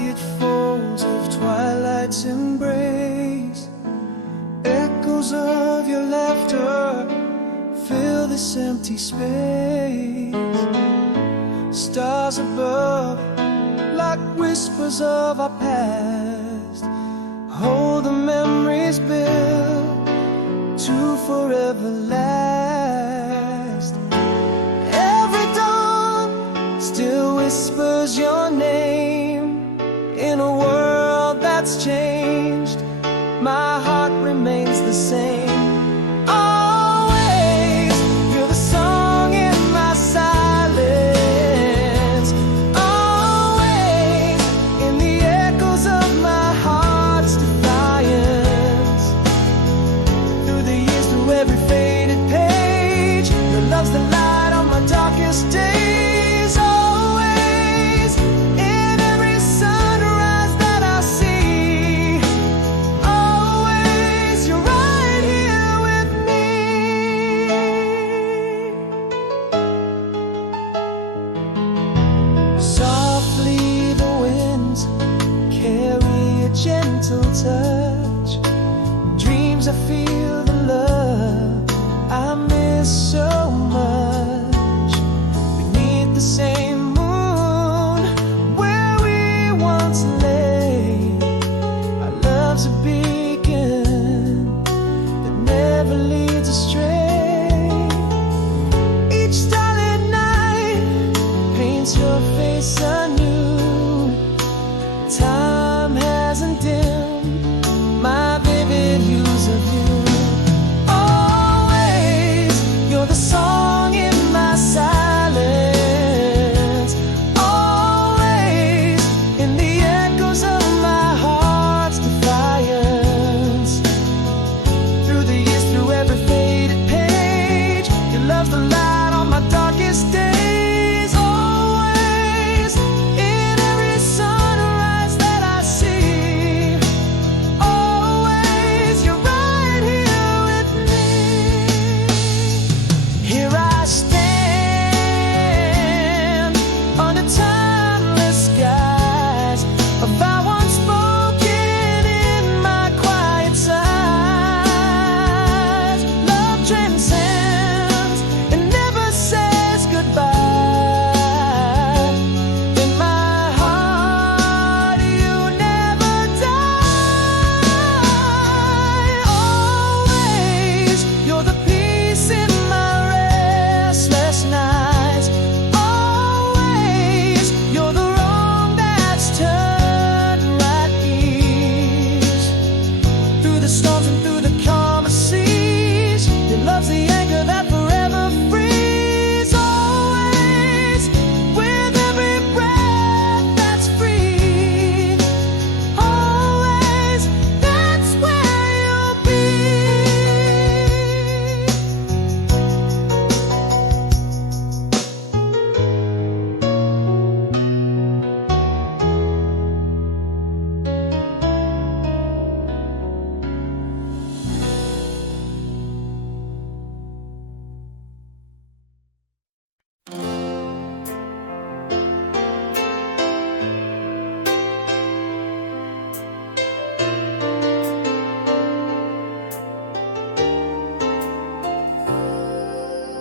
quiet folds of twilight's embrace. Echoes of your laughter fill this empty space. Stars above, like whispers of our past, hold the memories built to forever last. Every dawn still whispers your name. In a world that's changed, my heart remains the same. Always, you're the song in my silence. Always, in the echoes of my heart's defiance. Through the years, through every faded page, your love's the light on my darkest days. Always, in every sunrise that I see. Always, you're right here with me. Softly the winds carry a gentle touch. Dreams I feel the love I miss so much. Beneath the same moon where we once lay, our love's a beacon that never leads astray. Each starlit night paints your face anew. Time hasn't dimmed my vivid hues of you. Always, you're the song in my silence. Always, in the echoes of my heart's defiance. Through the years, through every faded page, your love's the light on my darkest days. Always, in every sunrise that I see. Always, you're right here with me. Here I stand under timeless skies, a vow unspoken in my quiet sighs. Love transcends and never says goodbye. In my heart, you never die. Always, you're the peace in my restless nights. Always, you're the wrong that's turned right ease. Through the storms and through the calmer seas, your love's the anchor that forever frees. Always, with every breath that's free. Always, that's where you'll be.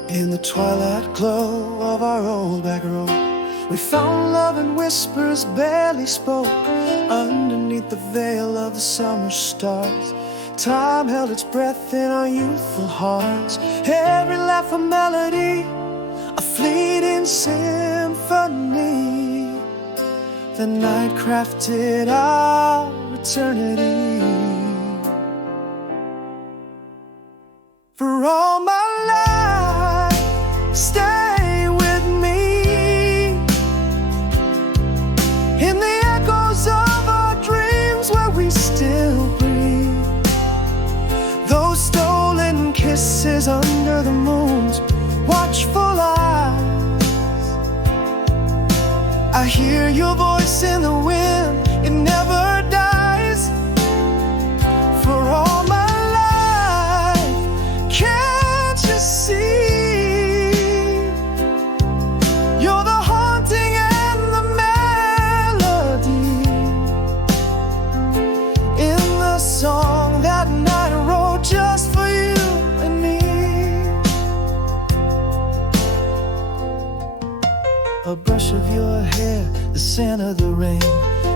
In the twilight glow of our old back road, we found love in whispers barely spoke. Underneath the veil of the summer stars, time held its breath in our youthful hearts. Every laugh a melody, a fleeting symphony. The night crafted our eternity. For all my life, stay with me in the echoes of our dreams where we still breathe. Those stolen kisses under the moon's watchful eyes. I hear your voice in the wind, it never dies. For all my life, can't you see? You're the haunting and the melody.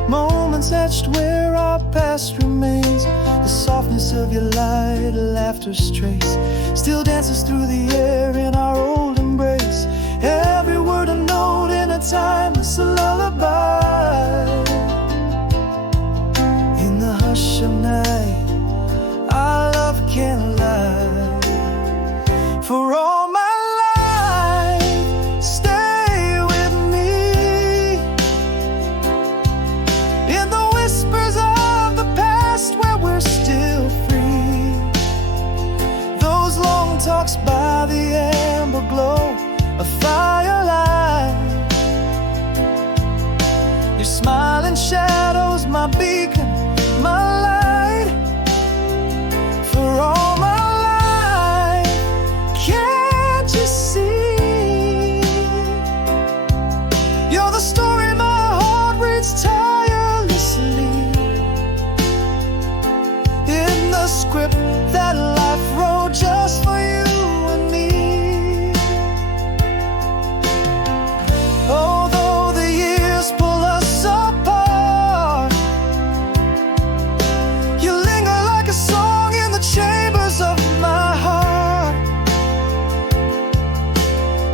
moments etched where our past remains. The softness of your light, laughter's trace still dances through the air in our old embrace. Every word a note in a timeless lullaby. In the hush of night, our love can't lie. For all my life, stay with me. In the whispers of the past where we're still free. Those long talks by the amber glow of firelight. Your smiling shadows, my beacon, my light. For all my life, can't you see? You're the story my heart reads tirelessly. In the script that life wrote just for you and me. Although the years pull us apart, you linger like a song in the chambers of my heart.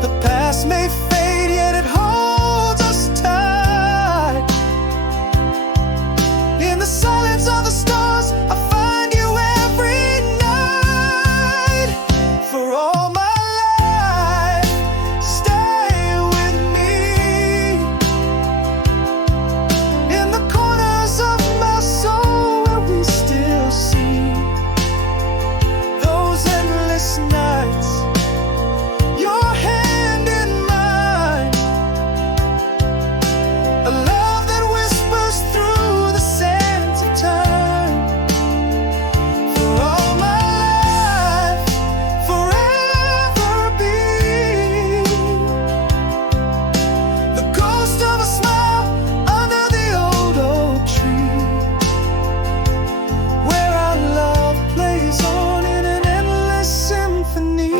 The past may fade, yet it holds us tight. In the silence of the stars, I find you every night. For all my life, stay with me. In the corners of my soul where we still see those endless nights, your hand in mine. A love that whispers through the sands of time. For all my life, forever be the ghost of a smile under the old oak tree, where our love plays on in an endless symphony.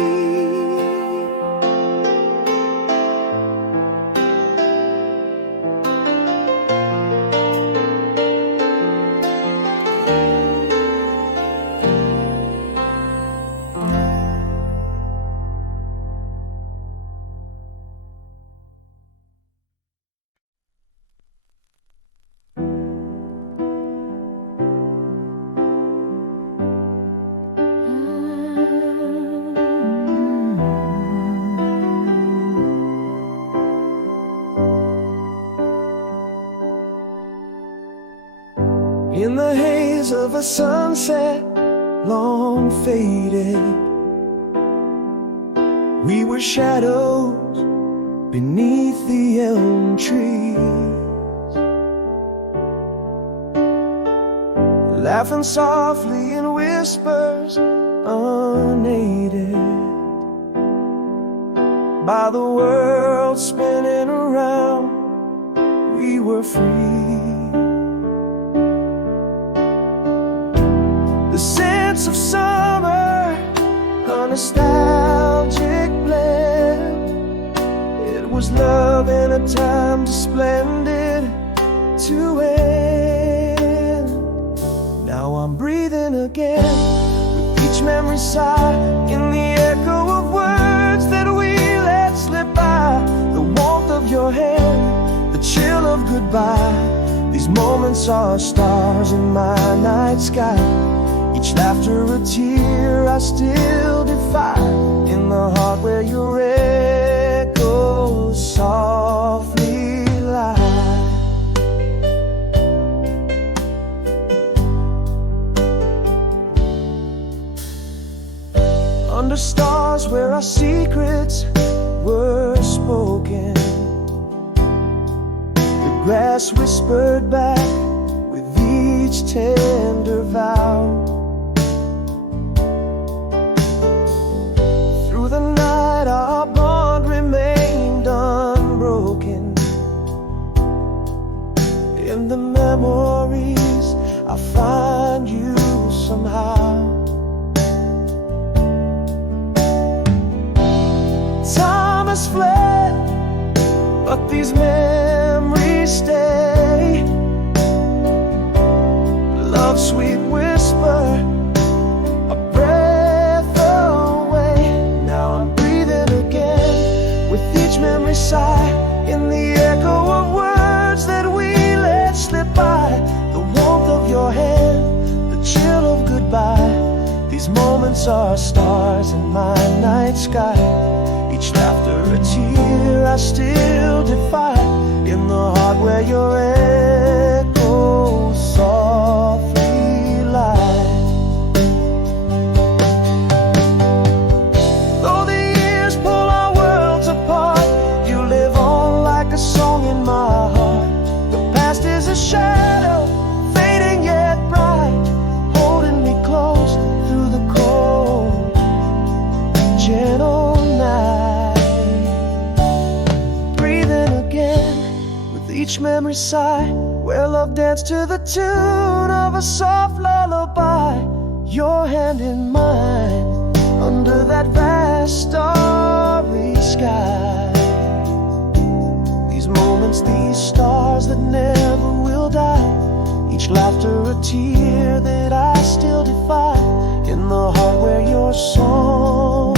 In the haze of a sunset long faded, we were shadows beneath the elm trees, laughing softly in whispers unaided by the world spinning around. We were free. The sense of summer, a nostalgic blend. It was love in a time too splendid to end. Now I'm breathing again with each memory sigh, in the echo of words that we let slip by. The warmth of your hand, the chill of goodbye. These moments are stars in my night sky. Each laughter a tear I still defy. In the heart where your echoes softly lie. Under stars where our secrets were spoken, the grass whispered back with each tender vow. Through the night our bond remained unbroken. In the memories I find you somehow. Time has fled, but these memories stay. moments are stars in my night sky. Each laughter a tear I still defy. In the heart where your echo softly lie. Though the years pull our worlds apart, you live on like a song in my heart. The past is a shadow, fading yet bright, holding me close through the cold, gentle night. Breathing again with each memory sigh, where love danced to the tune of a soft lullaby. Your hand in mine, under that vast starry sky. These moments, these stars that never will die. Each laughter a tear that I still defy. In the heart where your song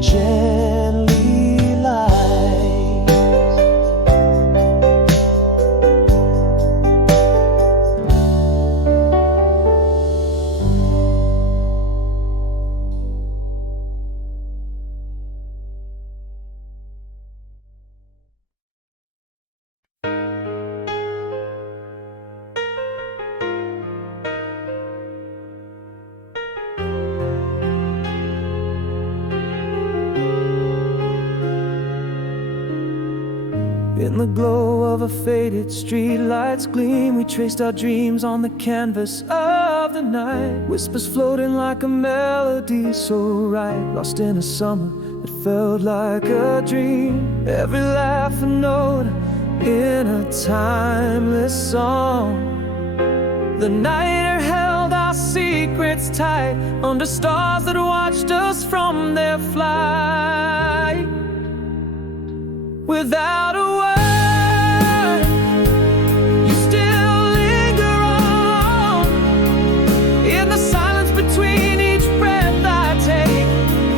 gently lies. In the glow of a faded streetlight's gleam, we traced our dreams on the canvas of the night. Whispers floating like a melody so right, lost in a summer that felt like a dream. Every laugh a note in a timeless song. The night held our secrets tight under stars that watched us from their flight. Without a word, you still linger on. In the silence between each breath I take,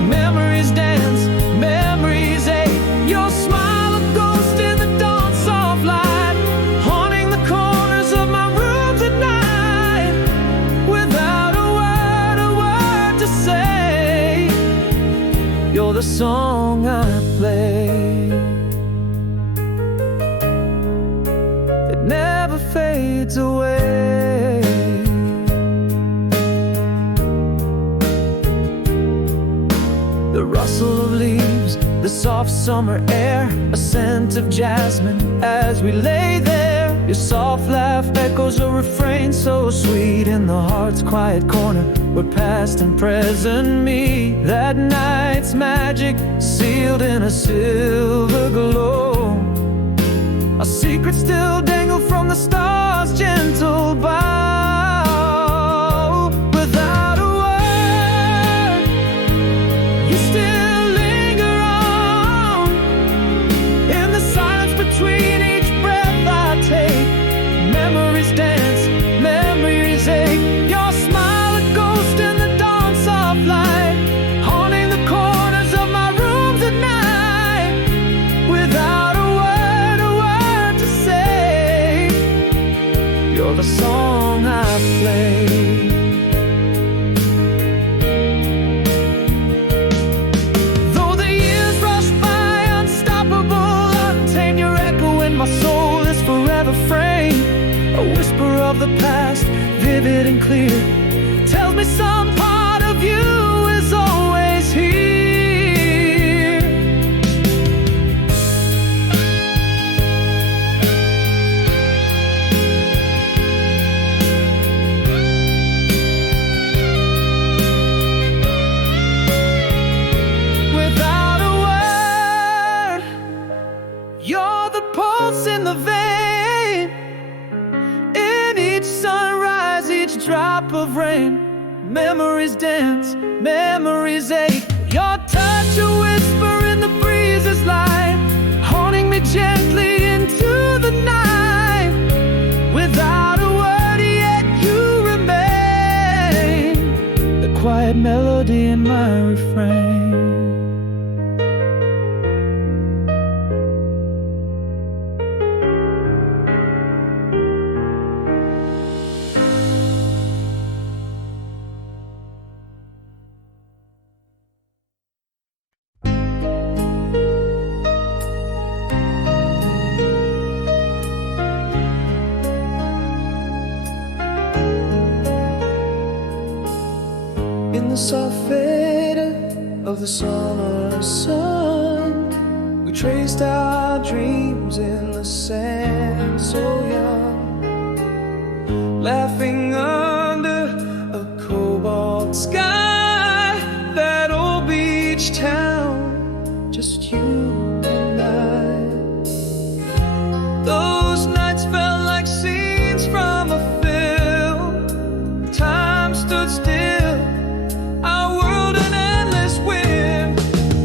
memories dance, memories ache. Your smile a ghost in the dawn's soft light, haunting the corners of my rooms at night. Without a word to say, you're the song I play. Never fades away. The rustle of leaves, the soft summer air, a scent of jasmine as we lay there. Your soft laugh echoes a refrain so sweet in the heart's quiet corner where past and present meet. That night's magic sealed in a silver glow. A secret still dangle from the stars' gentle bow. Without a word, you still linger on. In the silence between each breath I take, memories dance, memories ache. Your smile a ghost in the dawn's soft light, haunting the corners of my rooms at night. Without you're the song I play. Though the years rush by unstoppable, untamed your echo in my soul is forever framed. A whisper of the past, vivid and clear, tells me some part of you is always here. In the vein, in each sunrise, each drop of rain, memories dance, memories ache. Your touch a whisper in the breeze's light, haunting me gently into the night. Without a word yet you remain, the quiet melody in my refrain. the soft fade of the summer sun, we traced our dreams in the sand, so young, laughing under a cobalt sky. That old beach town, just you and I. Those nights felt like scenes from a film. Time stood still, our world an endless whim.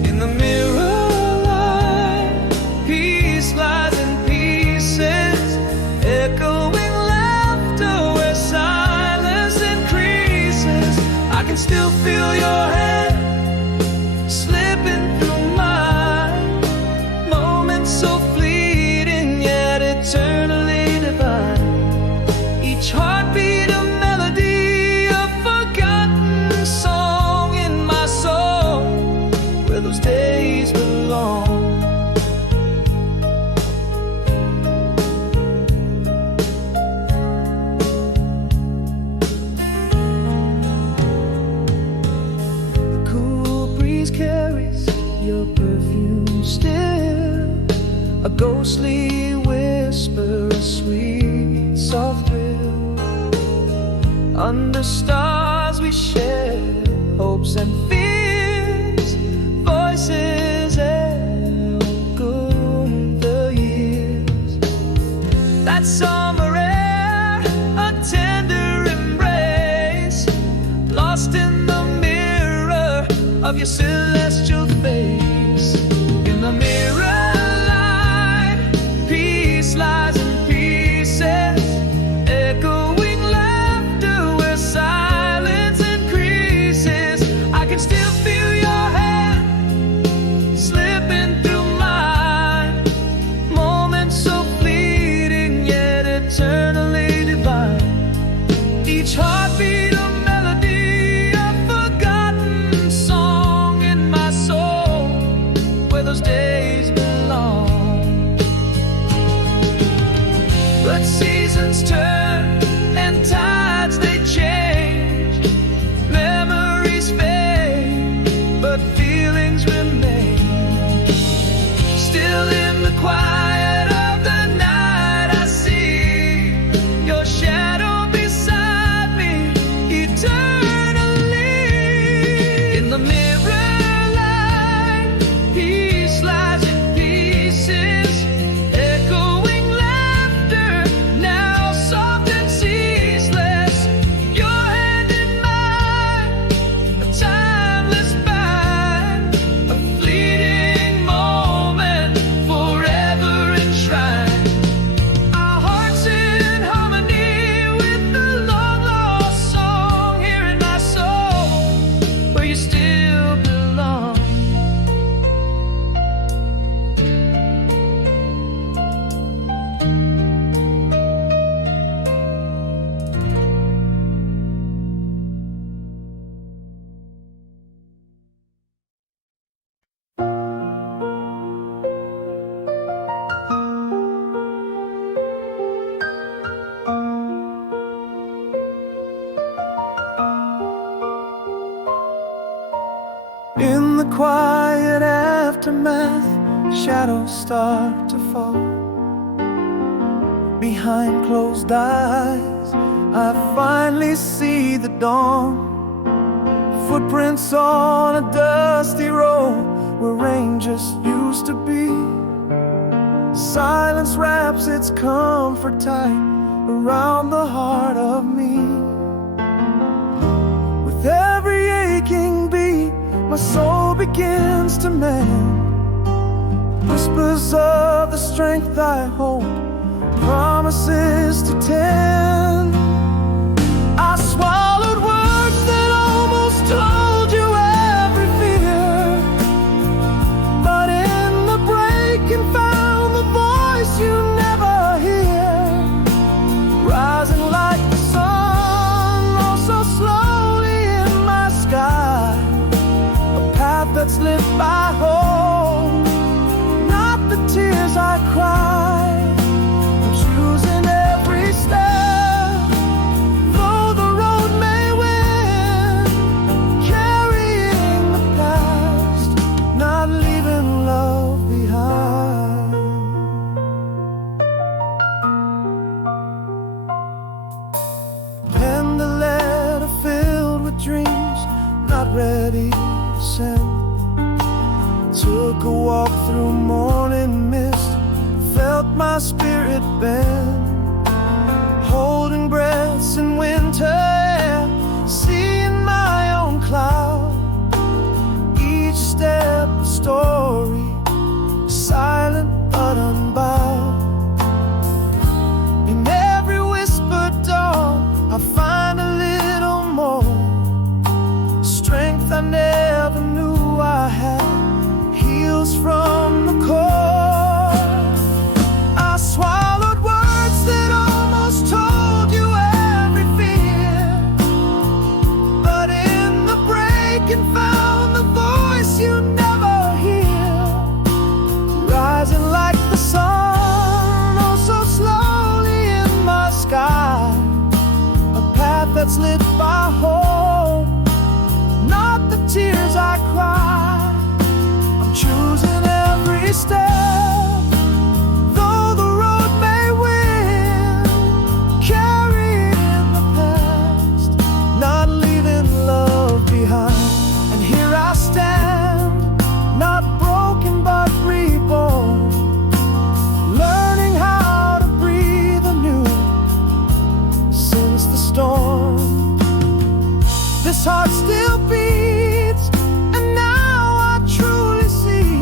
In the mirror light, peace lies in pieces, echoing laughter where silence increases. I can still feel your hand slipping through mine, moments so fleeting yet eternally divine. Each heartbeat a melody, a forgotten song in my soul, where those days belong. The cool breeze carries your perfume still, a ghostly whisper, a sweet soft thrill. Under stars we share hopes and fears, voices echo the years. That summer air, a tender embrace, lost in the mirror of your celestial face. In the mirror light, peace lies in pieces, echoing laughter where silence increases. I can still feel your hand slipping through mine, moments so fleeting yet eternally divine. Each heartbeat a melody, a forgotten song in my soul, where those days belong. But seasons turn and tides they change, memories fade, but feelings remain. Still in the quiet of the night I see your shadow beside me eternally. In the mirror light, peace lies in pieces, echoing laughter now soft and ceaseless. Your hand in mine, a timeless bind, a fleeting moment forever enshrined. Our hearts in harmony with the long lost song here in my soul, where you still belong. In the quiet aftermath, shadows start to fall. Behind closed eyes, I finally see the dawn. Footprints on a dusty road where rain just used to be. Silence wraps its comfort tight around the heart of me. With every aching beat, my soul begins to mend. Whispers of the strength I hold, promises to tend. I swallowed words that almost told you every fear, but in the breaking found the voice you never hear. Rising like the sun, oh so slowly in my sky, a path that's lit by hope, not the tears I cry. I'm choosing every step ready to send. Took a walk through morning mist, felt my spirit bend, holding breaths in winter air, seeing my own cloud. Each step a story, silent but unbowed. In every whispered dawn I find a little more strength I never knew I had, heals from the core. I swallowed words that almost told you every fear, but in the breaking found the voice you never hear, rising like the sun, oh so slowly in my sky, a path that's lit by hope, not the tears I cry. I'm choosing every step, though the road may win, carrying the past, not leaving love behind. And here I stand, not broken but reborn, learning how to breathe anew since the storm. This heart still beats, and now I truly see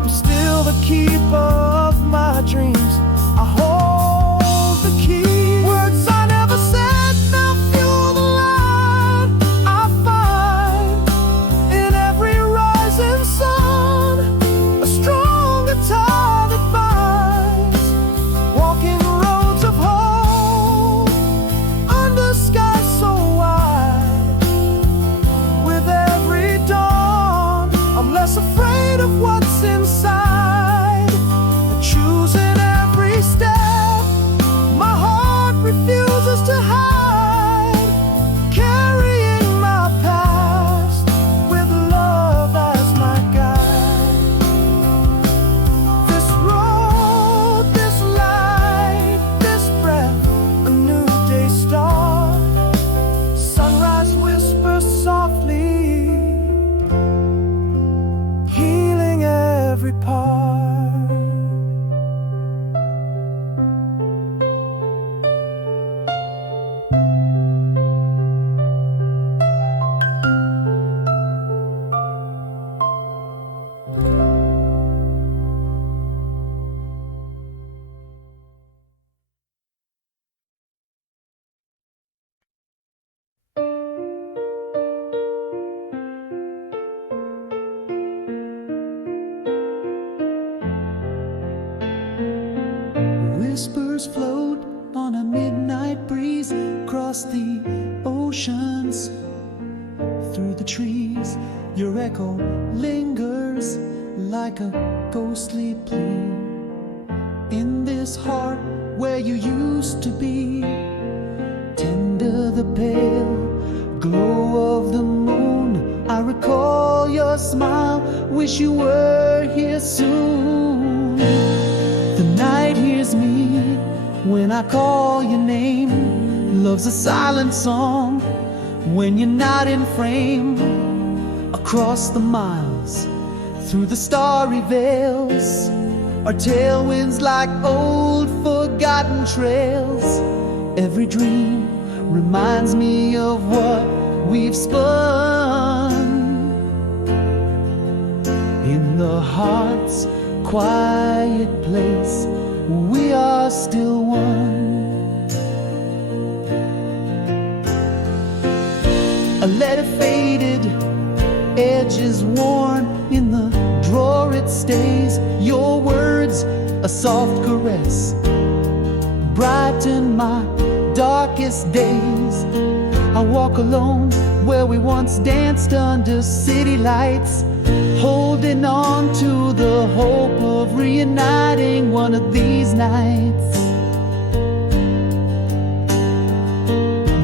I'm still the keeper of my dreams. I hold the key. Words I never said now fuel the light I find in every rising sun, a stronger tie that binds, walking roads of hope under skies so wide. With every dawn I'm less afraid of what's inside, and choosing every step my heart refuses to hide, carrying my past with love as my guide. This road, this light, this breath, a new day start. Sunrise whispers softly, healing every part. Whispers float on a midnight breeze across the oceans, through the trees. Your echo lingers like a ghostly plea. In this heart where you used to be, tender the pale glow of the moon. I recall your smile, wish you were here soon. The night hears me when I call your name. Love's a silent song when you're not in frame. Across the miles, through the starry veils, are tailwinds like old forgotten trails. Every dream reminds me of what we've spun. In the heart's quiet place, we are still one. A letter faded, edges worn, in the drawer it stays. Your words, a soft caress, brighten my darkest days. I walk alone where we once danced under city lights, holding on to the hope of reuniting one of these nights.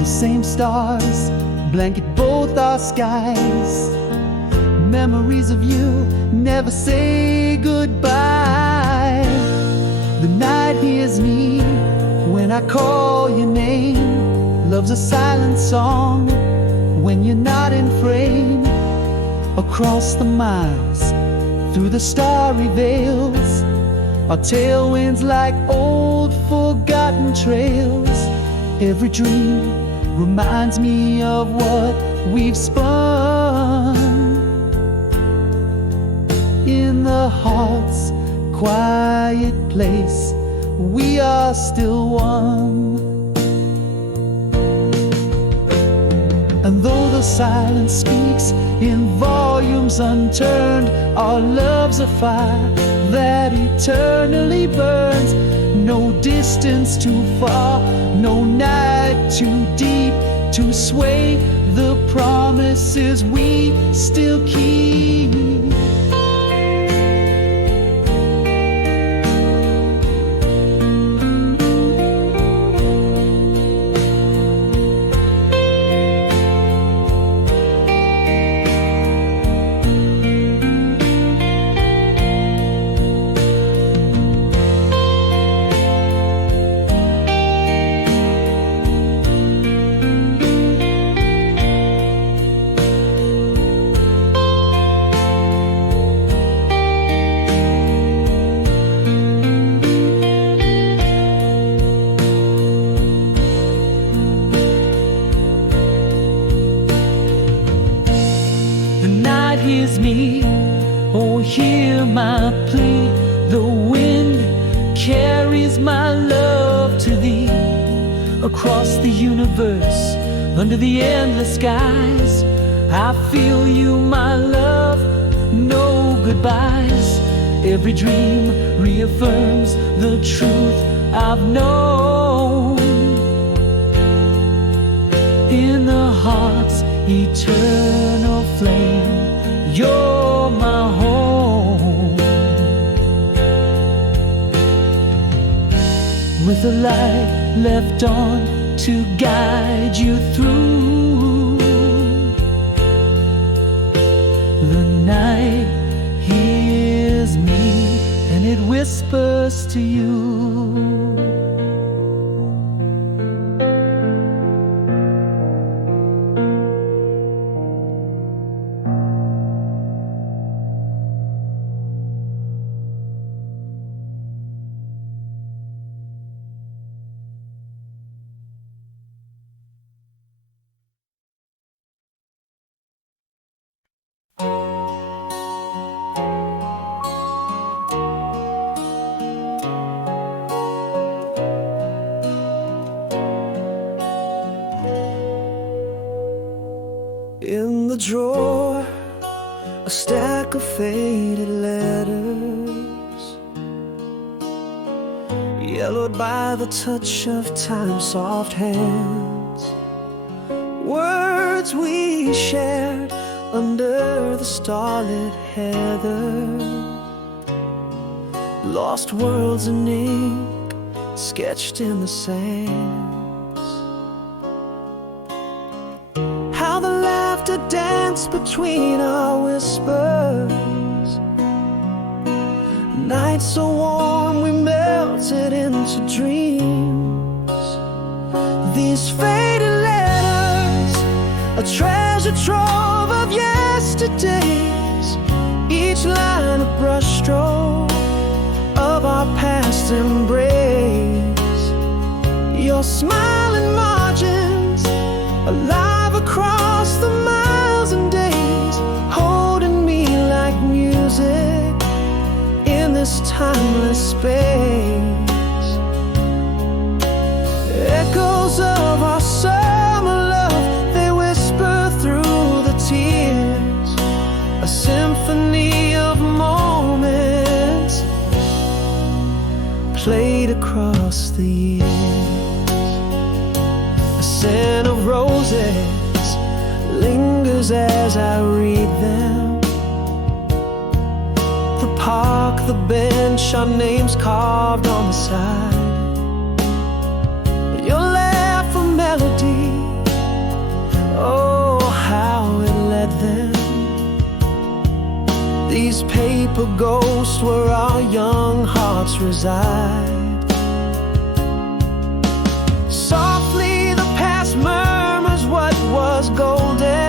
The same stars blanket both our skies. Memories of you never say goodbye. The night hears me when I call your name. Love's a silent song when you're not in frame. Across the miles, through the starry veils, our tailwinds like old forgotten trails. Every dream reminds me of what we've spun. In the heart's quiet place, we are still one. And though the silence speaks in volumes unturned, our love's a fire that eternally burns. No distance too far, no night too deep to sway the promises we still keep. Hear my plea, the wind carries my love to thee. Across the universe, under the endless skies, I feel you, my love, no goodbyes. Every dream reaffirms the truth I've known. In the heart's eternal flame, you're my home. With a light left on to guide you through, the night hears me and it whispers to you. In the drawer, a stack of faded letters, yellowed by the touch of time's soft hands. Words we shared under the starlit heather, lost worlds in ink sketched in the sand. Dance between our whispers, nights so warm we melted into dreams. These faded letters, a treasure trove of yesterdays, each line a brushstroke of our past embrace. Your smiling margins, alive across the miles and days, holding me like music in this timeless space. Echoes of our summer love, they whisper through the tears, a symphony of moments played across the years. A scent of roses lingers as I read them. The park, the bench, our names carved on the side. Your laugh, a melody, oh, how it led them. These paper ghosts where our young hearts reside. Softly the past murmurs what was golden.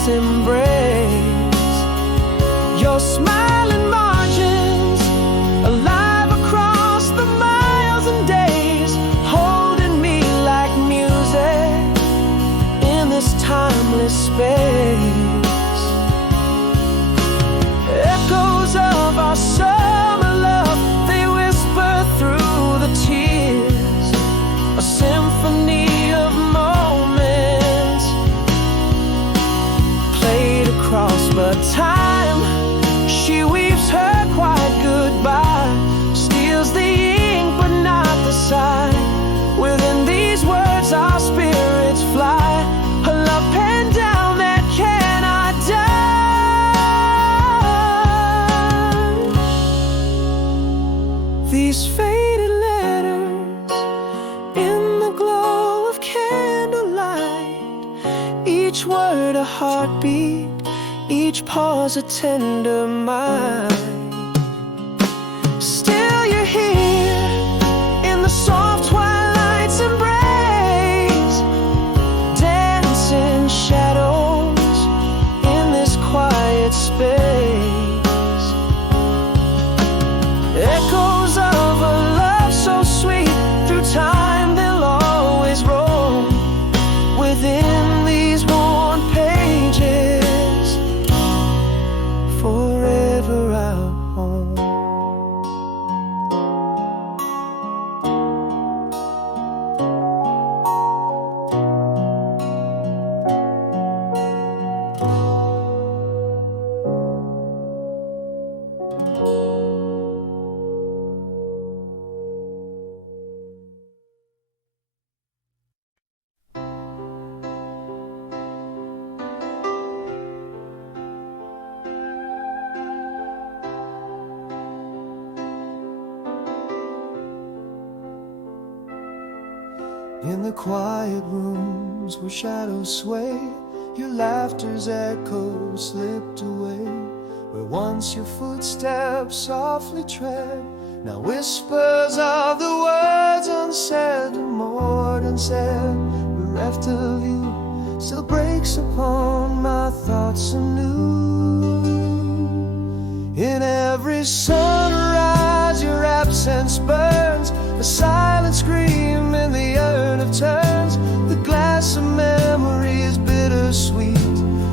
close embrace. Your smiling margins, alive across the miles and days, holding me like music in this timeless space. Echoes of our summer love, they whisper through the tears, a symphony of moments played across but time. She weaves her quiet goodbye, steals the ink but not the sigh. Within these words our spirits fly, a love penned down that cannot die. These faded letters in the glow of candlelight, each word a heartbeat, each pause a tender mind. Still you're here in the soft twilight's embrace, dancing shadows in this quiet space. Echoes of a love so sweet, through time they'll always roll within these worn pages, forever our home. In the quiet rooms where shadows sway, your laughter's echo slipped away. Where once your footsteps softly tread, now whispers of the words unsaid, more than said, bereft of you, still breaks upon my thoughts anew. In every sunrise your absence burns, a silent scream in the urn of turns. The glass of memory is bittersweet,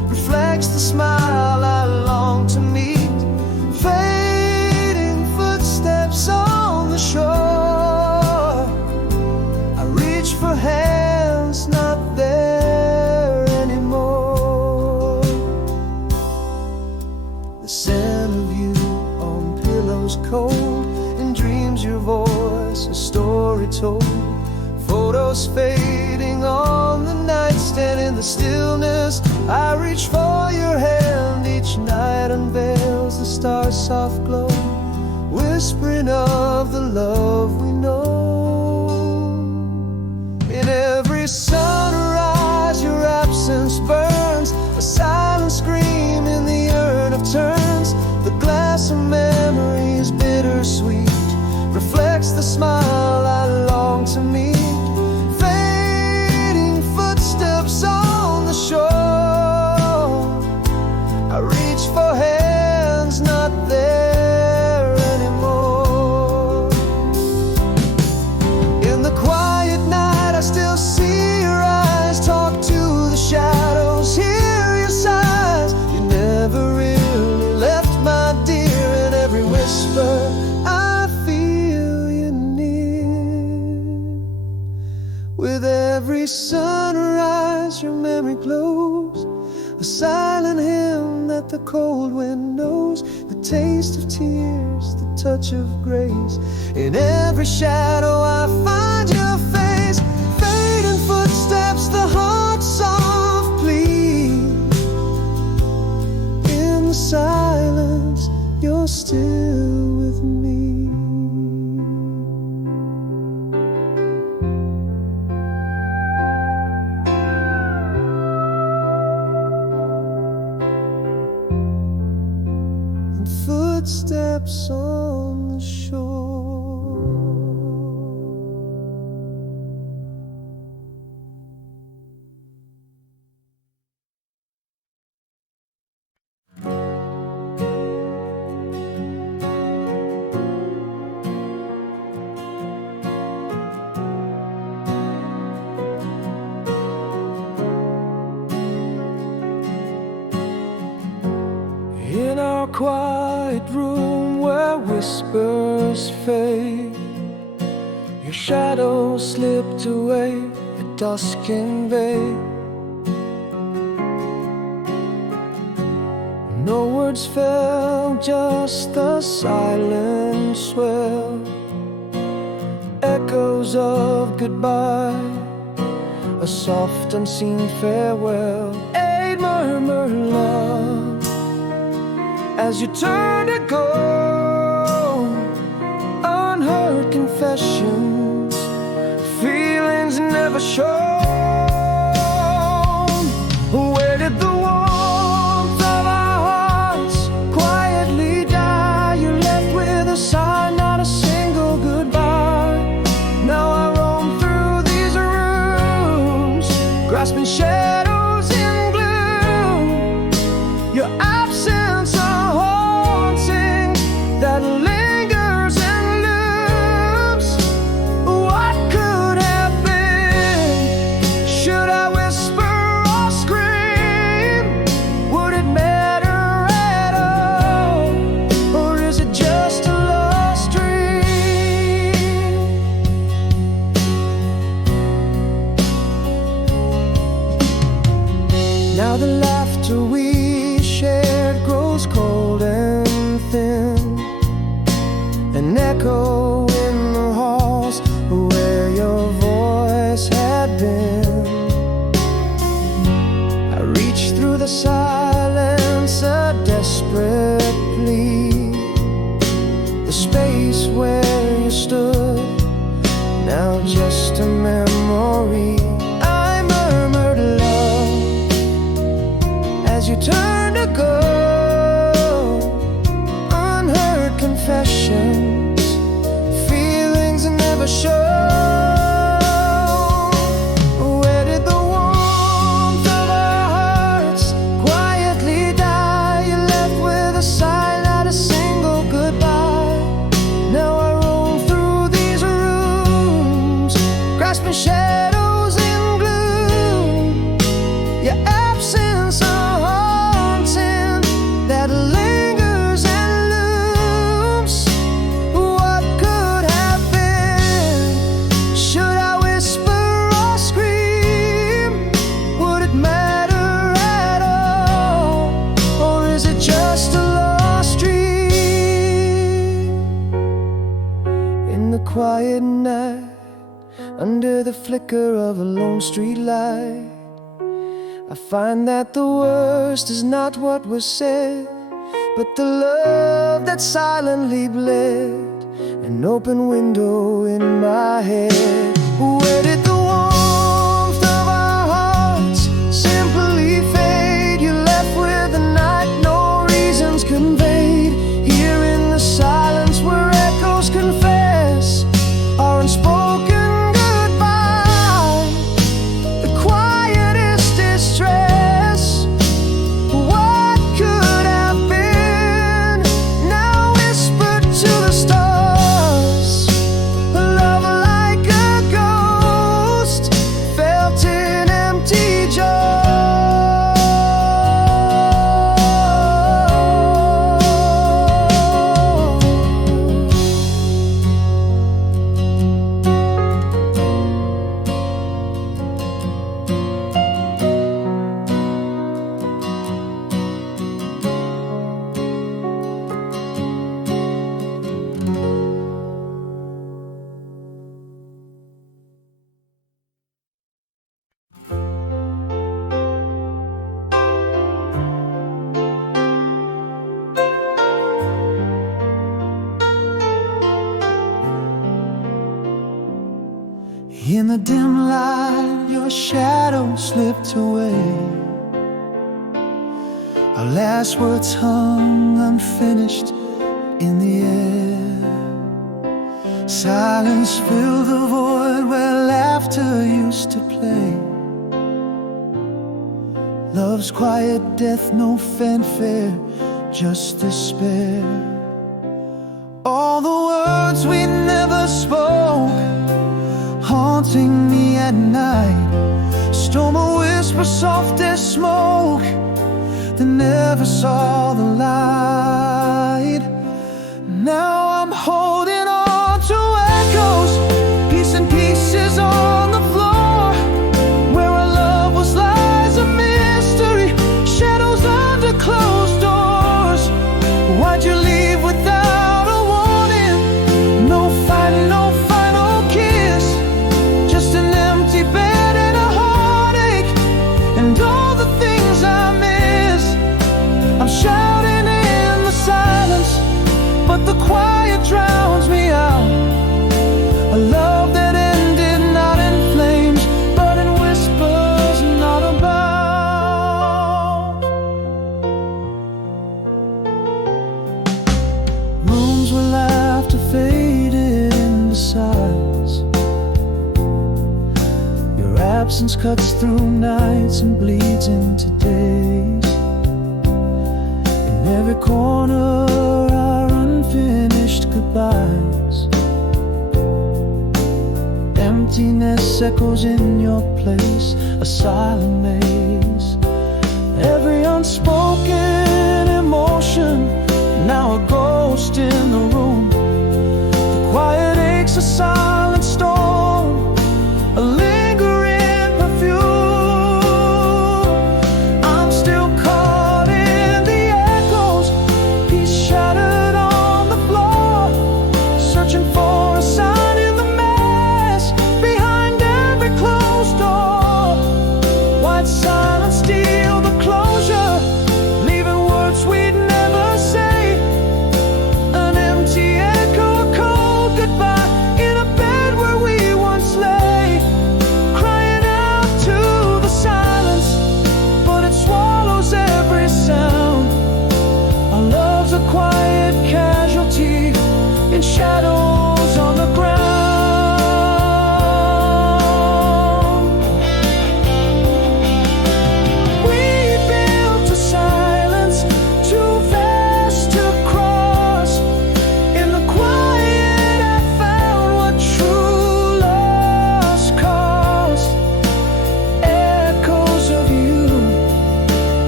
reflects the smile I long to meet. Fading footsteps on the shore, I reach for hands not there anymore. The scent of you on pillows cold, in dreams your voice, a story told. Photos fading on the nightstand, in the stillness I reach for your hand. Each night unveils the star's soft glow, whispering of the love we know. In every sunrise your absence burns, a silent scream in the urn of turns. The glass of memory is bittersweet, reflects the smile I long to meet. Fading footsteps on the shore, I reach for hands not there anymore. In the quiet night I still see your eyes, talk to the shadows, hear your sighs. You never really left, my dear, in every whisper I feel you near. With every sunrise your memory glows, a silent hymn that the cold wind knows. The taste of tears, the touch of grace, in every shadow I find your face. Fading footsteps, the heart's soft plea. In the silence you're still with me. Footsteps on the shore. quiet room where whispers fade, your shadow slipped away, a dusk invade. No words fell, just the silent swell, echoes of goodbye, a soft unseen farewell. A murmur, love, as you turn to go, unheard confessions, feelings never shown. Where did the warmth of our hearts quietly die? You left with a sigh, not a single goodbye. Now I roam through these rooms, grasping shadows in gloom. Your absence a haunting that lingers and looms. What could have been? Should I whisper or scream? Would it matter at all? Or is it just a lost dream? Now the laughter we shared grows cold and thin, an echo in the halls where your voice had been. I reached through the silence, a desperate plea, the space where you stood, now just a memory. I murmured love as you turned to go, unheard confessions, feelings never shown. Where did the warmth of our hearts quietly die? You left with a sigh, not a single goodbye. Now I roam through these rooms, grasping shadows in gloom. Your absence a haunting that lingers and looms. What could have been? Should I whisper or scream? Would it matter at all? Or is it just a lost dream? In the quiet night, under the flicker of a lone street light, I find that the worst is not what was said, but the love that silently bled, an open window in my head. Where did the warmth of our hearts simply fade? You left with the night, no reasons conveyed. Here in the silence where echoes confess our unspoken goodbye, the quietest distress. What could have been? Now whispered to the stars, love like a ghost, felt in empty jaws. In the dim light, your shadow slipped away. Our last words hung unfinished in the air. Silence filled the void where laughter used to play. Love's quiet death, no fanfare, just despair. All the words we never spoke, haunting me at night. Storm a whisper soft as smoke, that never saw the light. Now I'm holding on to echoes, piece and pieces on the floor. Where our love was lies a mystery, shadows under closed doors. Why'd you leave without a warning? No fighting, no final kiss, just an empty bed and a heartache, and all the things I miss. I'm shouting in the silence, but the quiet drowns me out. A love that ended not in flames, but in whispers not about. Rooms where laughter faded into silence. Your absence cuts through nights and bleeds into days. In every corner our unfinished goodbyes. Emptiness echoes in your place, a silent maze. Every unspoken emotion, now a ghost in the room. The quiet aches, a silent storm, a lingering perfume. I'm still caught in the echoes, peace shattered on the floor, searching for a sign in the mess behind every closed door. White silence steal the closure, leaving words we'd never say. An empty echo, a cold goodbye in a bed where we once lay, crying out to the silence, but it swallows every sound. Our love's a quiet casualty in shadows on the ground. We built a silence too vast to cross. In the quiet I found what true loss cost. Echoes of you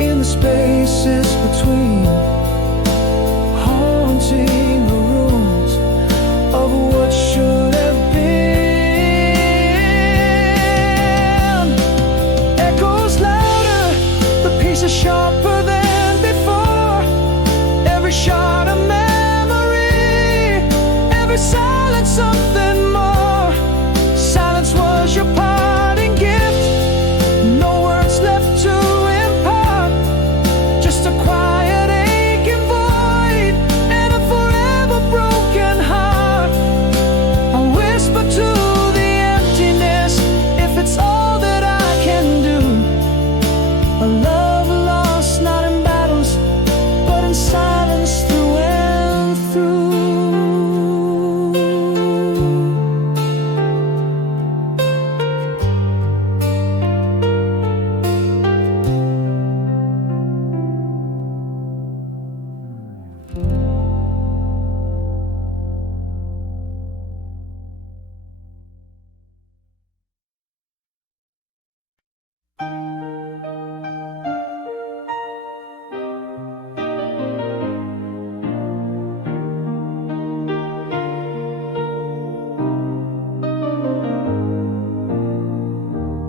in the spaces between, haunting the ruins of what should have been. Echoes louder, the pieces sharper than before. Every shot a memory, every silence something more. Silence was your parting gift, no words left to impart, just a quiet aching void and a forever broken heart. I whisper to the emptiness, if it's all that I can do. A love lost not in battles, but in silence through and through.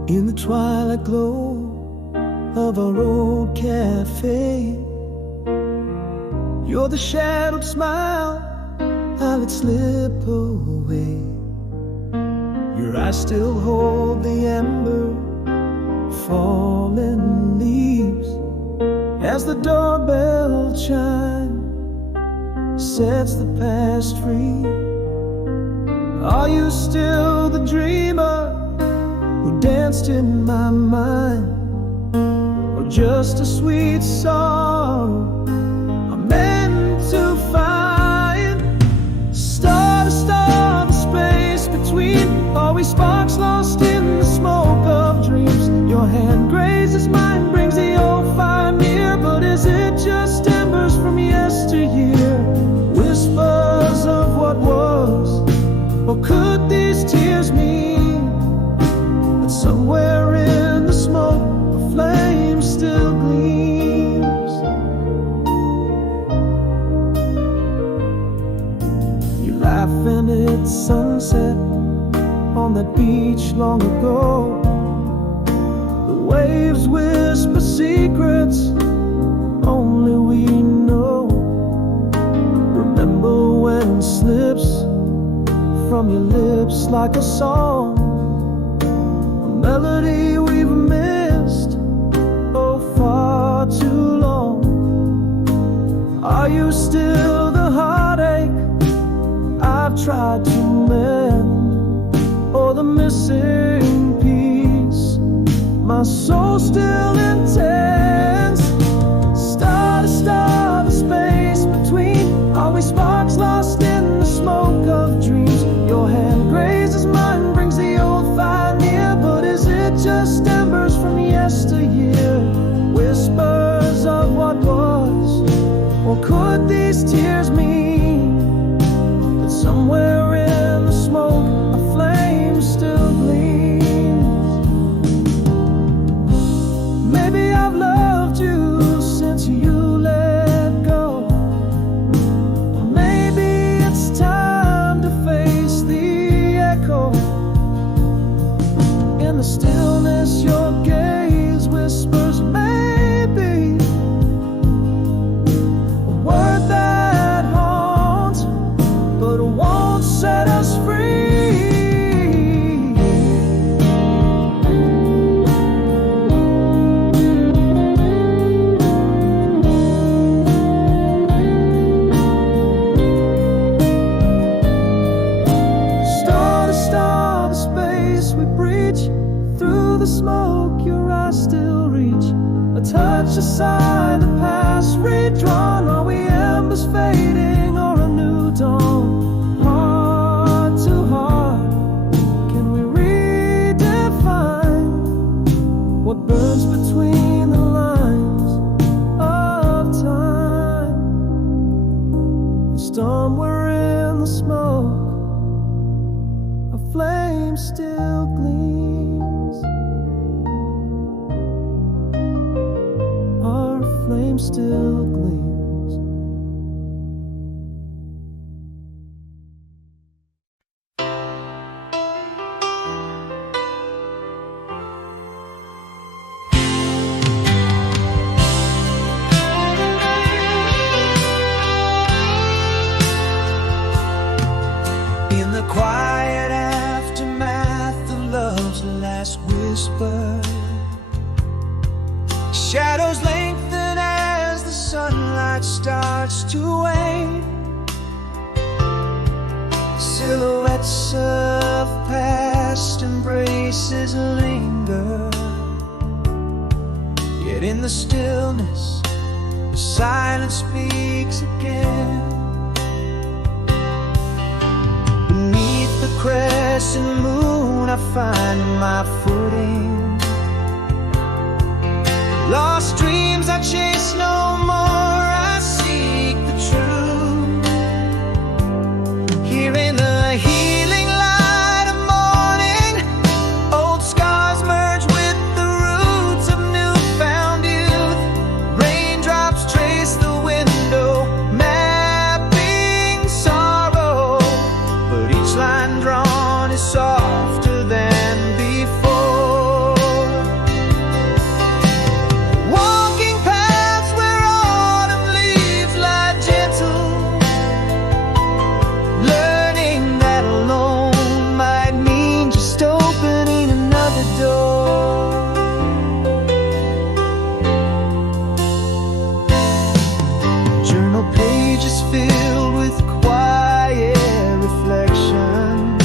In the twilight glow of our old cafe, you're the shadowed smile I let slip away. Your eyes still hold the ember, fallen leaves, as the doorbell chime sets the past free. Are you still the dreamer who danced in my mind, or just a sweet sorrow I'm meant to find? Star to star, the space between, are we sparks lost in the smoke of dreams? Your hand grazes mine, brings the old fire near, but is it just embers from yesteryear? Whispers of what was, or could these tears mean that somewhere in the smoke a flame still gleams? on that beach long ago. The waves whisper secrets only we know. Remember when it slips from your lips like a song, a melody we've missed, oh, far too long. Are you still the heartache I've tried to mend, or the missing piece my soul still intends? Star to star, the space between, are we sparks lost in the smoke of dreams? Your hand grazes mine, brings the old fire near, but is it just embers from yesteryear? Whispers of what was, or could these tears mean that somewhere in the smoke a flame still gleams? Maybe I've loved you since you let go. Maybe it's time to face the echo. In the stillness your gaze whispers maybe, a word that haunts but won't set us free. Star to star, the space we breach, through the smoke your eyes still reach. A touch aside, the past redrawn. Are we embers fading or a new dawn? Heart to heart, can we redefine what burns between the lines of time? The storm we're in, the smoke, a flame still gleams. Our flame still gleams. In the quiet aftermath of love's last whisper, shadows lengthen as the sunlight starts to wane. Silhouettes of past embraces linger, yet in the stillness the silence speaks again. Beneath the crescent moon I find my footing. Lost dreams I chase no more, I seek the truth. Here in the healing light of morning, old scars merge with the roots of newfound youth. Raindrops trace the window, mapping sorrow, but each line drawn is softer than before. Walking paths where autumn leaves lie gentle, learning that alone might mean just opening another door. Journal pages filled with quiet reflection,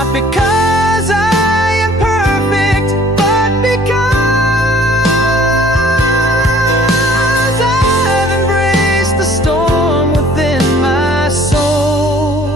not because I am perfect, but because I've embraced the storm within my soul.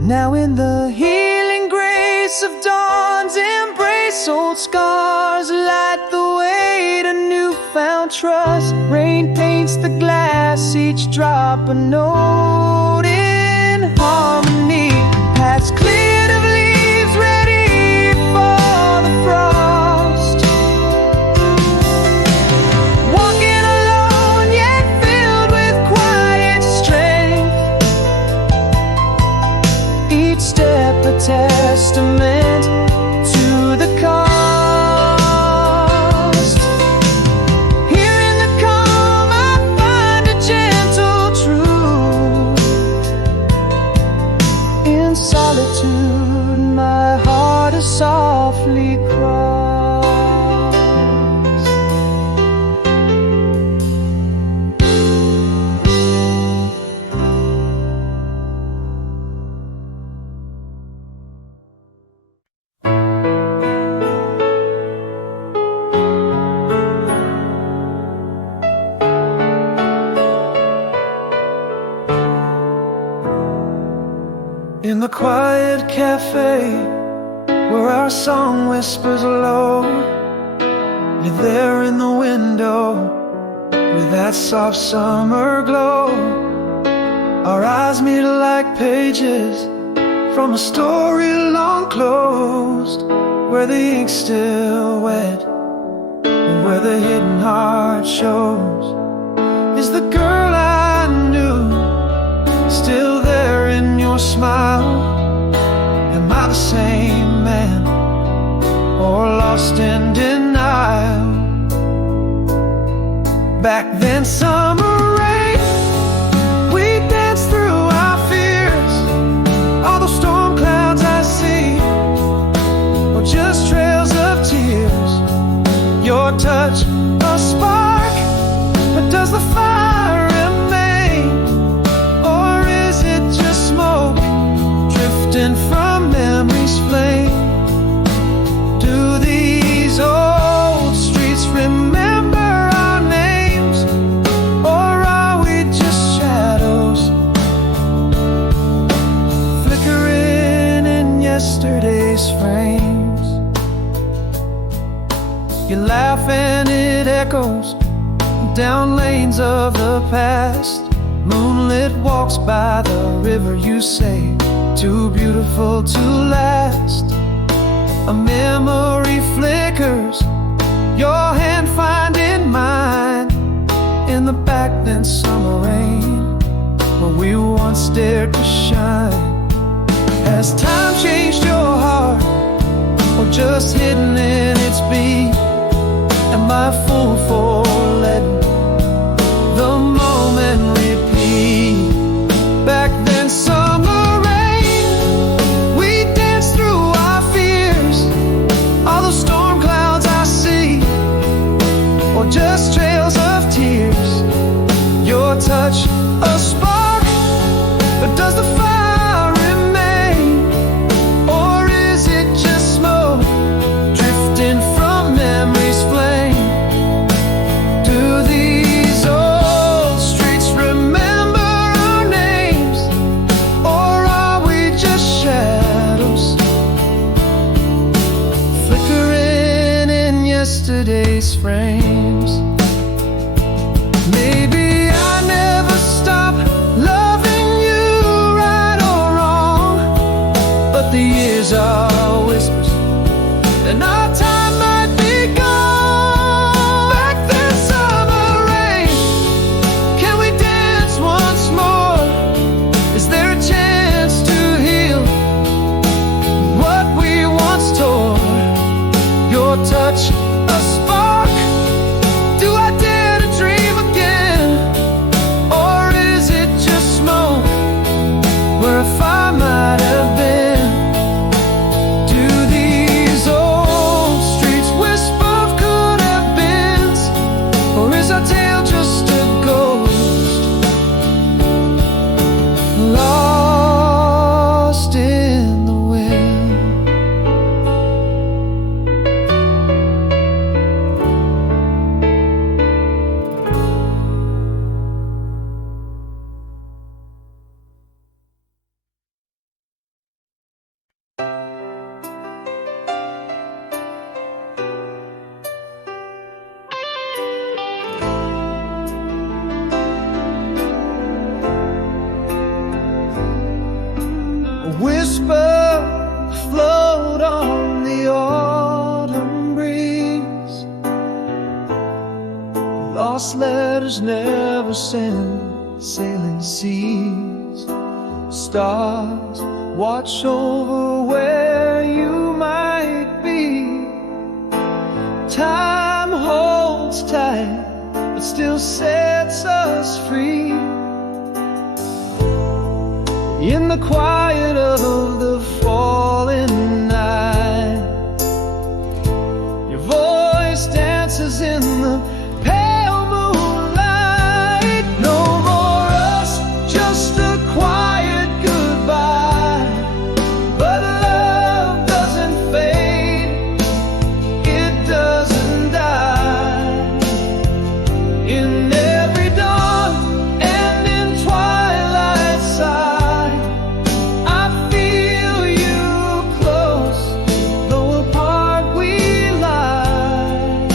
Now in the healing grace of dawn's embrace, old scars light the way to newfound trust. Rain paints the glass, each drop a note in harmony. Paths cleared of leaves ready for the frost. Walking alone yet filled with quiet strength. Each step a testament to the cost. Here in the calm I find a gentle truth. In solitude my heart is softly crossed. In the quiet cafe where our song whispers low, you're there in the window with that soft summer glow. Our eyes meet like pages from a story long closed, where the ink's still wet and where the hidden heart shows. Is the girl I knew still there in your smile? Am I the same man, or lost in denial? Back then summer rain, we danced through our fears. All those storm clouds I see, or just trails of tears. Your touch, a spark, but does the fire remain? Or is it just smoke drifting from memory's flame? Do these old streets remember our names, or are we just shadows flickering in yesterday's frames? You laugh and it echoes down lanes of the past. Moonlit walks by the river, you say, too beautiful to last. A memory flickers, your hand finding mine, in the back then summer rain, where we once dared to shine. Has time changed your heart, or just hidden in its beat? Am I a fool for letting the moment repeat? Back then summer rain, we danced through our fears. All the storm clouds I see, or just trails of tears. Your touch, a spark, but does the fire remain? Or is it just smoke drifting from memory's flame? Do these old streets remember our names, or are we just shadows flickering in yesterday's frames? Maybe I never stop loving you, right or wrong, but the years are whispers, and our time might be gone. Back then summer rain, can we dance once more? Is there a chance to heal what we once tore? Your touch, a spark, do I dare to dream again? Or is it just smoke, where if I might have been? Do these old whisper float on the autumn breeze. Lost letters never sent, sailing seas. Stars watch over where you might be. Time holds tight, but still sets us free. In the quiet of the falling night, your voice dances in the pale moonlight. No more us, just a quiet goodbye. But love doesn't fade, it doesn't die. In every dawn and in twilight side, I feel you close, though apart we lie.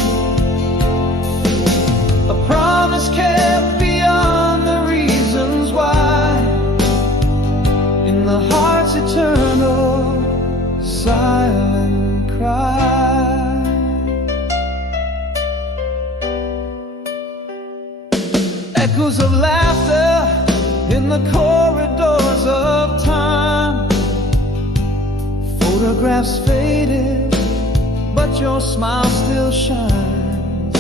A promise kept beyond the reasons why. In the heart's eternal silent cry. Echoes of laughter in the corridors of time. Photographs faded, but your smile still shines.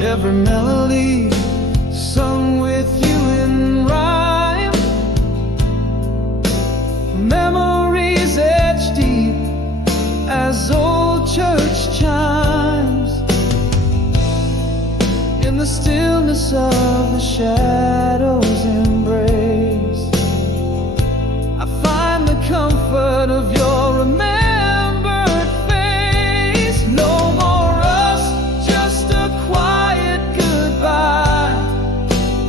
Every melody sung with you in rhyme. Memories etched deep as old church chimes. In the stillness of the shadow's embrace, I find the comfort of your remembered face. No more us, just a quiet goodbye.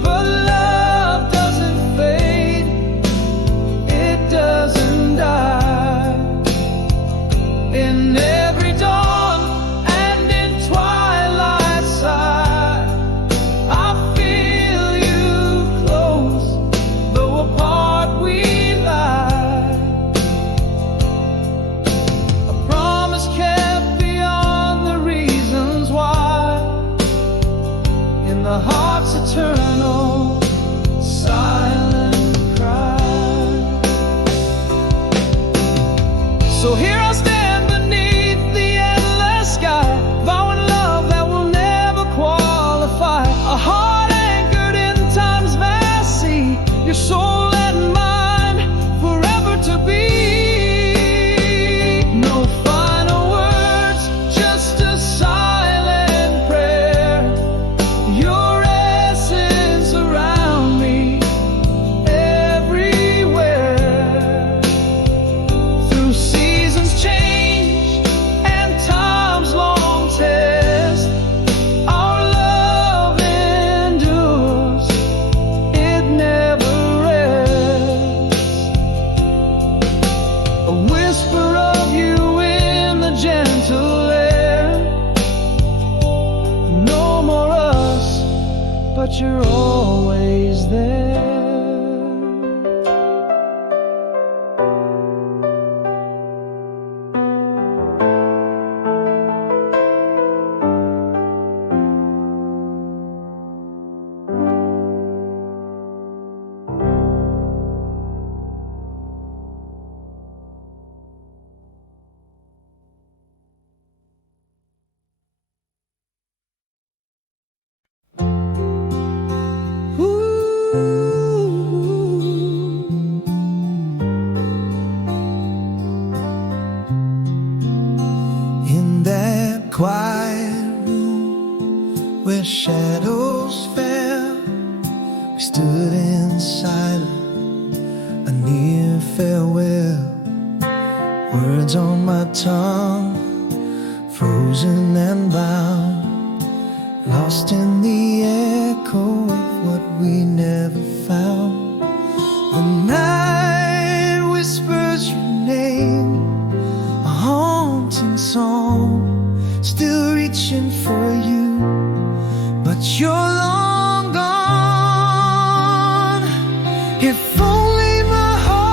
But love doesn't fade, it doesn't die. In every dawn and in twilight side, I feel you close, though apart we lie. A promise kept beyond the reasons why. In the heart's eternal silent cry. So here I stand beneath the endless sky, vowing love that will never qualify. A heart anchored in time's vast sea, your soul and mine forever to be. No final words, just a silent prayer. Your essence around me, everywhere. Through seasons change and time's long test, our love endures, it never rests. A whisper of you in the gentle air. No more us, but you're always there. In that quiet room where shadows fell, we stood in silence, a near farewell. Words on my tongue, frozen and bound, lost in the echo of what we never found. The night whispers your name, a haunting song, still reaching for you, but you're long gone. If only my heart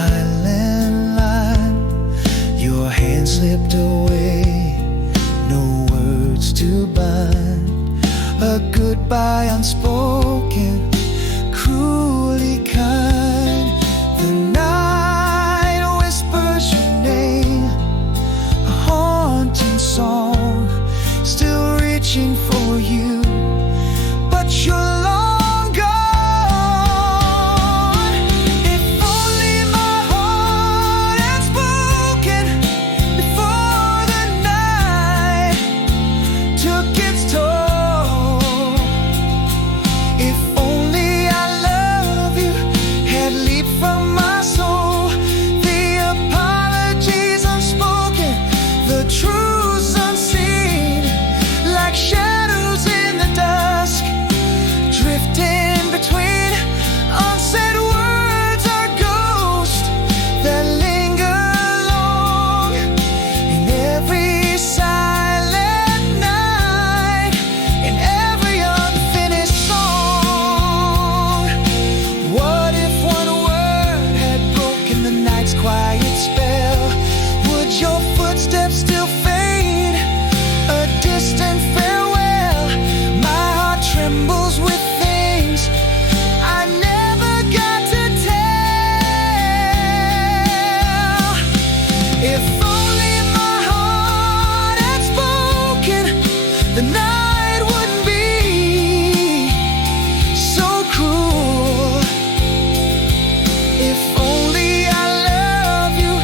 silent line. Your hand slipped away, no words to bind. A goodbye unspoken, cruelly kind. The night whispers your name, a haunting song, still reaching for you, but you're long gone. If only my heart had spoken before the night took its toll. If only I love you had leaped from my soul. The apologies unspoken, the truths unseen, like shadows in the dusk, drifting between unsaid words or ghosts that linger long in every silent night, in every unfinished song. What if one word had broken the night's quiet spell? Would your footsteps still fade, a distant farewell? My heart trembles with things I never got to tell. If only my heart had spoken, the night wouldn't be so cruel. If only I love you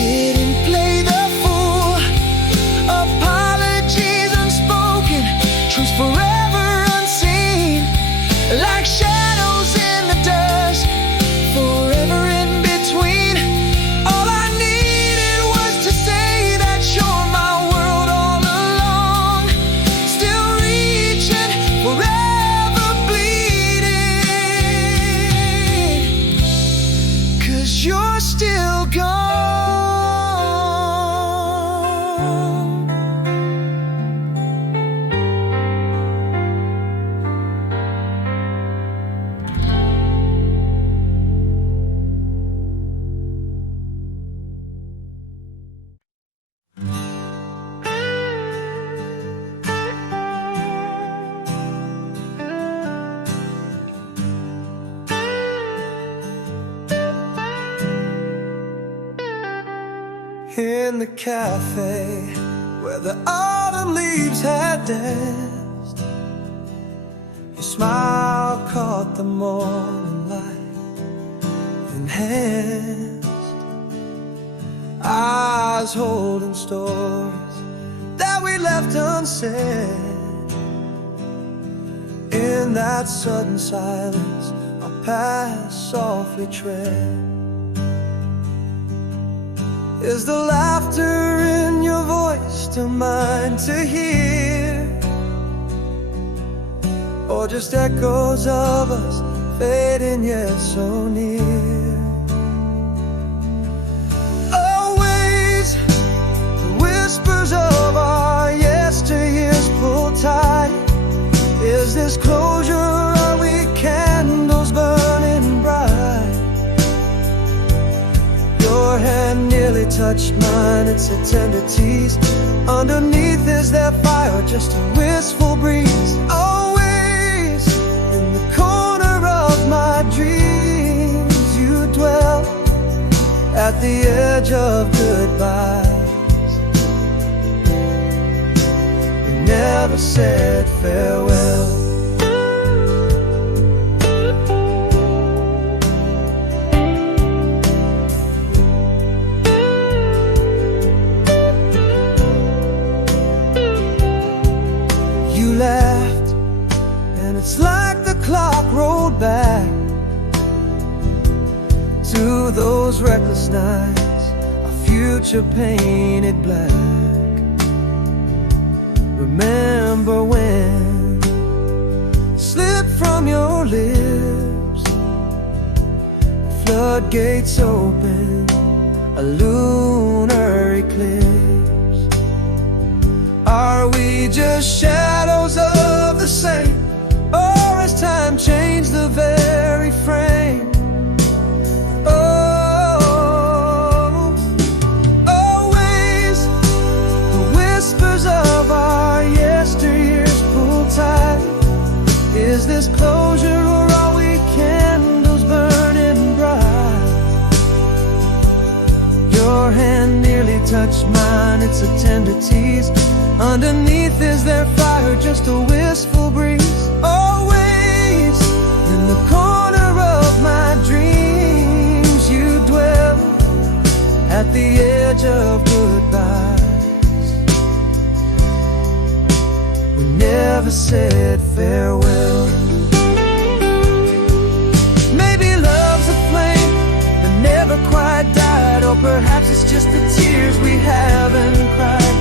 didn't play the fool. Apologies unspoken, truths forever unseen, like shadows in the dusk, forever in between. All I needed was to say that you're my world all along, still reaching, forever bleeding, 'cause you're still gone. In the cafe where the autumn leaves had danced, your smile caught the morning light, enhanced. Eyes holding stories that we left unsaid. In that sudden silence, our past softly tread. Is the laughter in your voice still mine to hear, or just echoes of us fading yet so near? Always the whispers of our yesteryears pull tight. Is this closure? Are we candles burning bright? Your hand nearly touched mine, it's a tender tease. Underneath is there fire, just a wistful breeze. Always in the corner of my dreams you dwell, at the edge of goodbyes. We never said farewell. Laughed, and it's like the clock rolled back to those reckless nights, our future painted black. Remember when slipped from your lips, floodgates open, a lunar eclipse. Are we just shadows of the same, or has time changed the very frame? Oh, Your hand nearly touched mine, it's a tender tease. Underneath is there fire, just a wistful breeze. Always in the corner of my dreams you dwell, at the edge of goodbyes. We never said farewell. Maybe love's a flame that never quite died, or perhaps it's just the tears we haven't cried.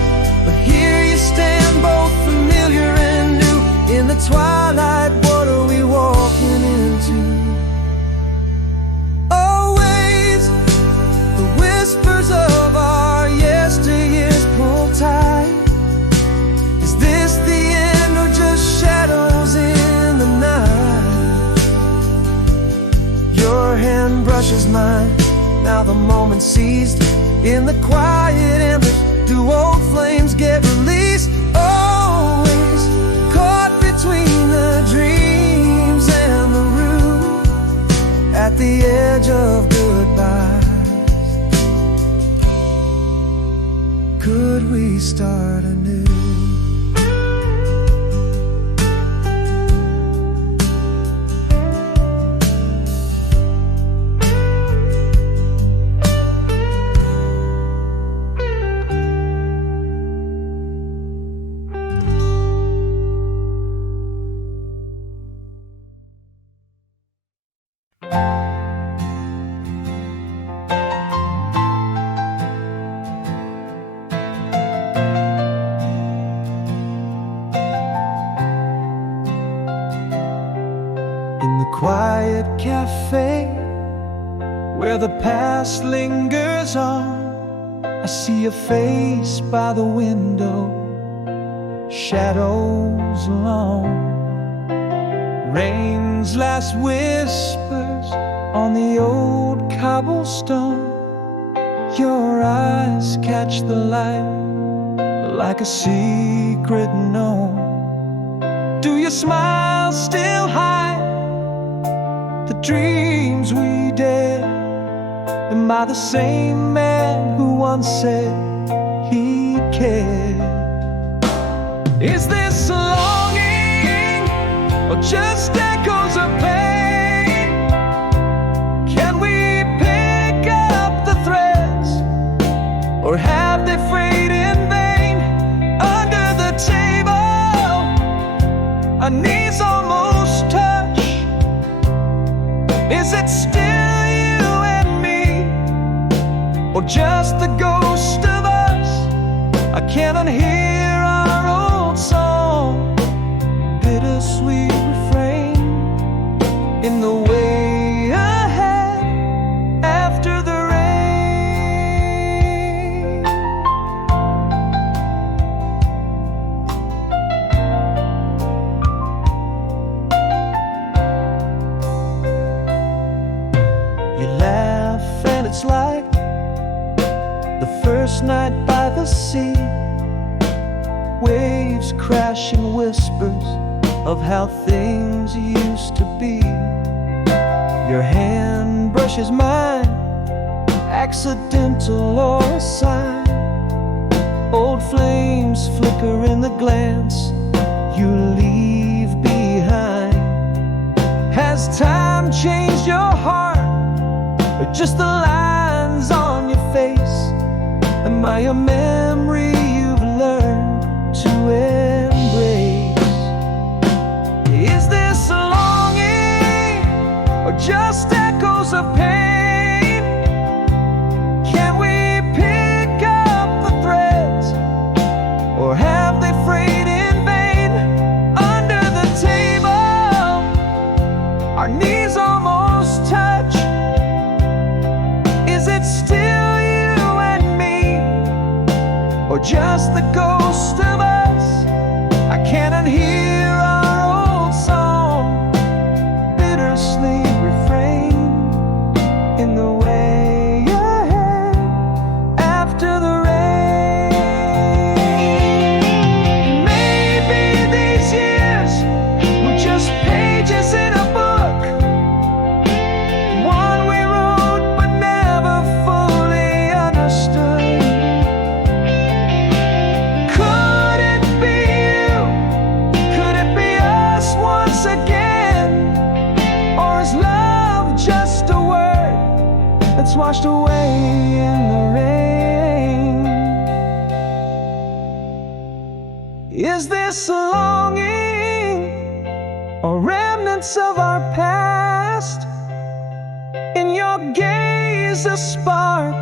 But here you stand, both familiar and new. In the twilight, what are we walking into? Always the whispers of our yesteryears pull tight. Is this the end or just shadows in the night? Your hand brushes mine, now the moment seized. In the quiet embers, do old flames get released? Always caught between the dreams and the roof, at the edge of goodbyes. Could we start anew? Quiet cafe where the past lingers on, I see a face by the window, shadows long. Rain's last whispers on the old cobblestone. Your eyes catch the light like a secret known. Do your smile still hide the dreams we did? Am I the same man who once said he cared? Is this longing or just echoes of pain? Can we pick up the threads, or have they frayed in vain? Under the table, our knees almost touch. Is it still you and me, or just the ghost of us? I can't unhear our old song, bittersweet refrain, in the way ahead after the rain. You laugh and it's like the first night by the sea. Waves crashing, whispers of how things used to be. Your hand brushes mine, accidental or a sign. Old flames flicker in the glance you leave behind. Has time changed your heart, or just the lines on your face? Am I a memory you've learned to embrace? Is this a longing or just echoes of pain? Can we pick up the threads, or have they frayed in vain? Under the table, our knees almost touch. Is it still you and me, or just the ghost of us? I can't unhear our old song, bittersweet refrain, in the way ahead after the rain. Maybe these years were just pages in a book, one we wrote but never fully understood. Is this a longing or remnants of our past? In your gaze a spark,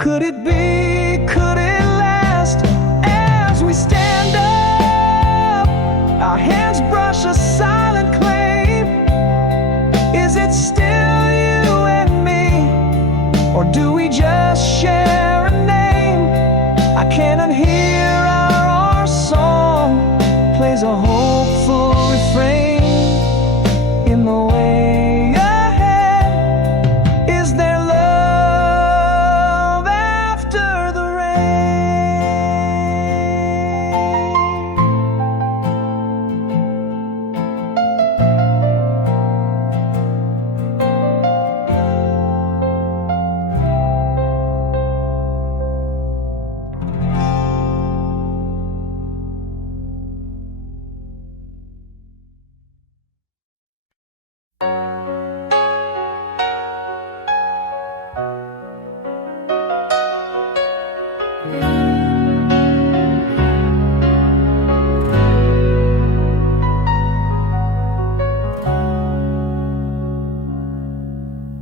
could it be, could it last? As we stand up, our hands brush a silent claim. Is it still you and me, or do we just share a name? I can't unhear our song plays a hopeful refrain. In the way ahead, is there love after the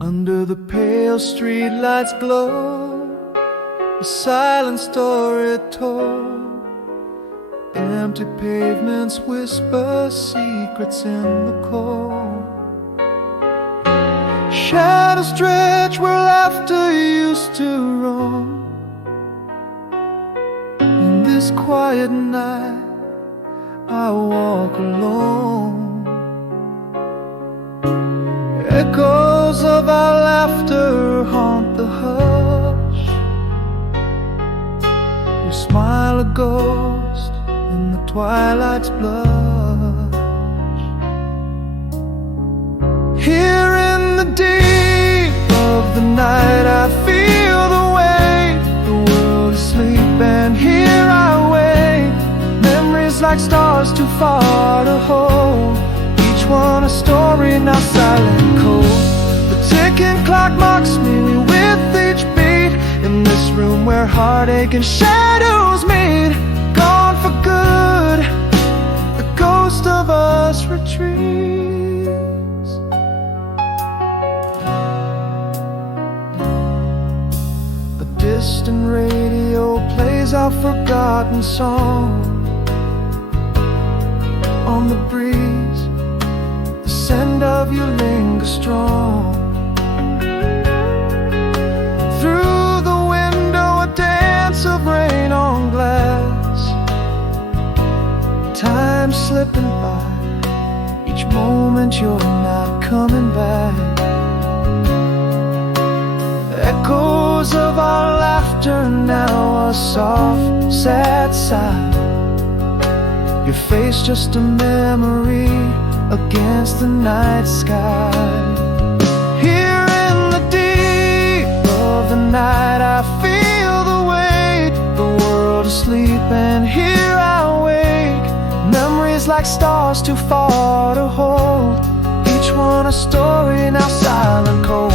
Under the pale street lights glow, a silent story told. Empty pavements whisper secrets in the cold. Shadows stretch where laughter used to roam. In this quiet night I walk alone. Echoes of our laughter haunt the hush. Your smile a ghost in the twilight's blush. Here in the deep of the night I feel the weight, the world is asleep, and here I wait. Memories like stars too far to hold, each one a story now silent cold. The ticking clock mocks me with each beat, in this room where heartache and shadows meet. Gone for good, the ghost of us retreats. A distant radio plays our forgotten song. On the breeze, the scent of you lingers strong. Through the window a dance of rain on glass. Time slipping by, each moment you're not coming back. Echoes of our laughter now a soft, sad sigh. Your face just a memory against the night sky. Here in the deep of the night I feel the weight, the world asleep, and here I wake. Memories like stars too far to hold, each one a story now silent cold.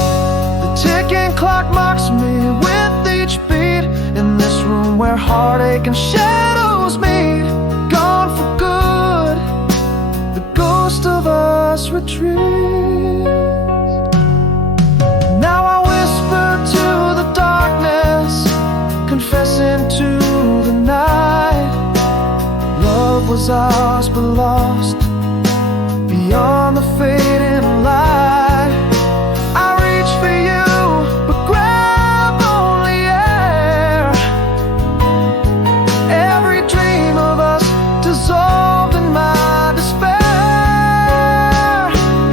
The ticking clock mocks me with each beat, in this room where heartache and shadows meet. Gone for good, the ghost of us retreats. Now I whisper to the darkness, confessing to the night. Love was ours but lost, beyond the fading light. I reach for you but grab only air. Every dream of us dissolved in my despair.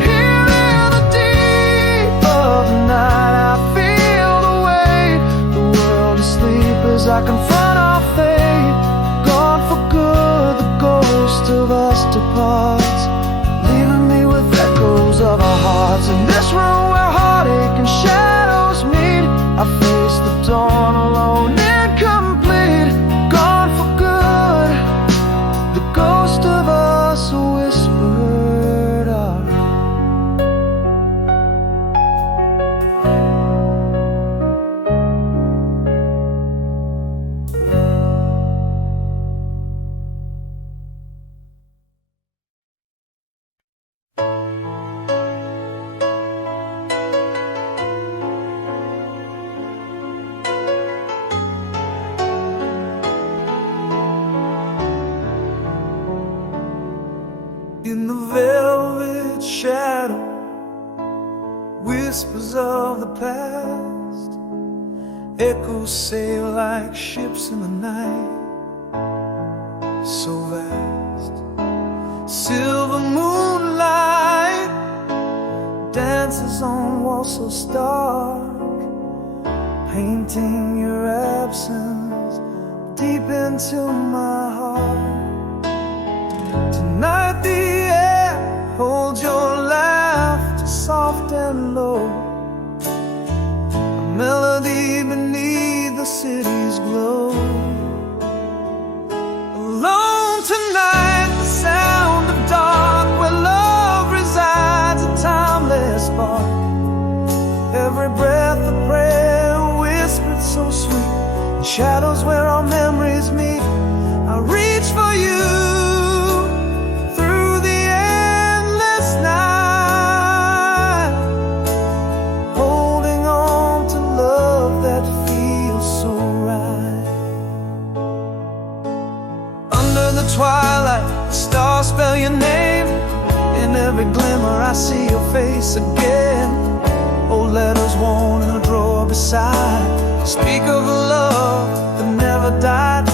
Here in the deep of the night I feel the weight, the world asleep as I confront our fate. Gone for good, the ghost of us departs, leaving me with echoes of our hearts. In this room where heartache and shadows meet, I face the dawn alone, incomplete. Gone for good, the ghost of us whispered out. whispers of the past echoes sail like ships in the night, so vast. Silver moonlight dances on walls so stark, painting your absence deep into my heart. Tonight the air holds your laughter soft and low, a melody beneath the city's glow. Alone tonight, the sound of dark, where love resides, a timeless spark. Every breath a prayer whispered so sweet, in shadows where our memories meet. I reach for you through the endless night, holding on to love that feels so right. Under the twilight, the stars spell your name. In every glimmer I see your face again. Old letters worn in a drawer beside speak of a love that never died.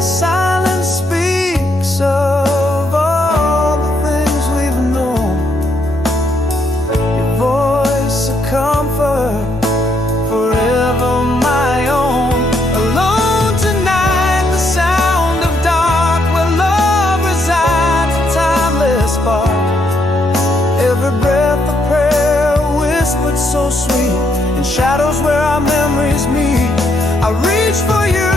Silence speaks of all the things we've known. Your voice a comfort, forever my own. Alone tonight, the sound of dark, where love resides, a timeless spark. Every breath a prayer whispered so sweet, in shadows where our memories meet. I reach for you